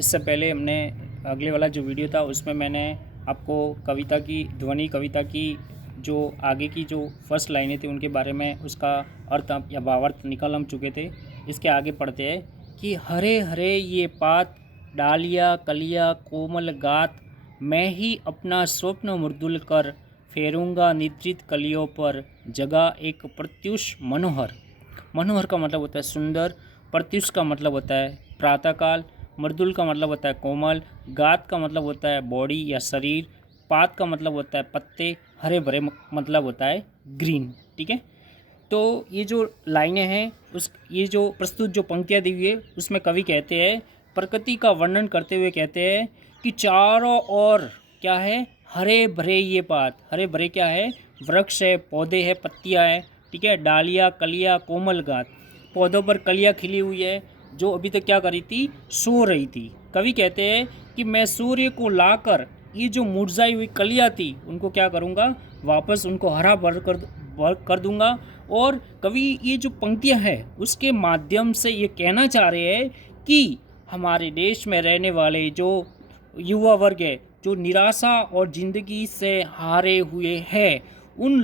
इससे पहले हमने अगले वाला जो वीडियो था उसमें मैंने आपको कविता की ध्वनि कविता की जो आगे की जो फर्स्ट लाइनें थी उनके बारे में उसका अर्थ या भावार्थ निकाल हम चुके थे। इसके आगे पढ़ते हैं कि हरे हरे ये पात, डालिया कलिया कोमल गात, मैं ही अपना स्वप्न मुर्दुल कर, फेरूंगा निद्रित कलियों पर, जगह एक प्रत्युष मनोहर। मनोहर का मतलब होता है सुंदर, प्रत्युष का मतलब होता है प्रातःकाल, मृदुल का मतलब होता है कोमल, गात का मतलब होता है बॉडी या शरीर, पात का मतलब होता है पत्ते, हरे भरे मतलब होता है ग्रीन। ठीक है, तो ये जो लाइनें हैं ये जो प्रस्तुत जो पंक्तियाँ दी हुई है उसमें कवि कहते हैं, प्रकृति का वर्णन करते हुए कहते हैं कि चारों ओर क्या है, हरे भरे ये पात। हरे भरे क्या है, वृक्ष है, पौधे हैं, पत्तियाँ हैं। ठीक है, डालियाँ कलियाँ कोमल गात, पौधों पर कलियाँ खिली हुई है जो अभी तक क्या करी थी, सो रही थी। कवि कहते हैं कि मैं सूर्य को लाकर ये जो मुरझाई हुई कलियाँ थी उनको क्या करूँगा, वापस उनको हरा भर कर दूंगा। और कवि ये जो पंक्तियाँ हैं उसके माध्यम से ये कहना चाह रहे हैं कि हमारे देश में रहने वाले जो युवा वर्ग है, जो निराशा और ज़िंदगी से हारे हुए हैं, उन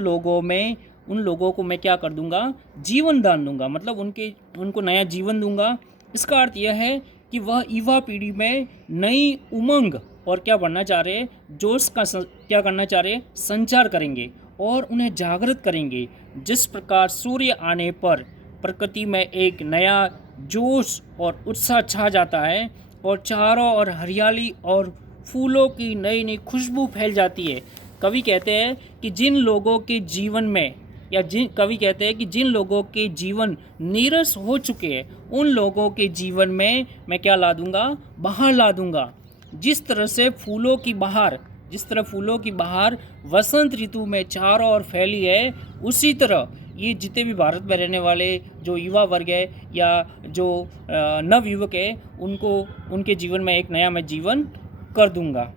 लोगों को मैं क्या कर दूंगा, जीवन दान दूंगा, मतलब उनको नया जीवन दूंगा। इसका अर्थ यह है कि वह युवा पीढ़ी में नई उमंग और क्या बनना चाह रहे हैं, जोश का क्या करना चाह रहे हैं, संचार करेंगे और उन्हें जागृत करेंगे। जिस प्रकार सूर्य आने पर प्रकृति में एक नया जोश और उत्साह छा जाता है और चारों ओर हरियाली और फूलों की नई नई खुशबू फैल जाती है। कवि कहते हैं कि जिन लोगों के जीवन में कवि कहते हैं कि जिन लोगों के जीवन नीरस हो चुके हैं उन लोगों के जीवन में मैं क्या ला दूंगा, बहार ला दूंगा। जिस तरह फूलों की बहार वसंत ऋतु में चारों ओर फैली है, उसी तरह ये जितने भी भारत में रहने वाले जो युवा वर्ग है या जो नवयुवक है उनको उनके जीवन में एक नया मैं जीवन कर दूंगा।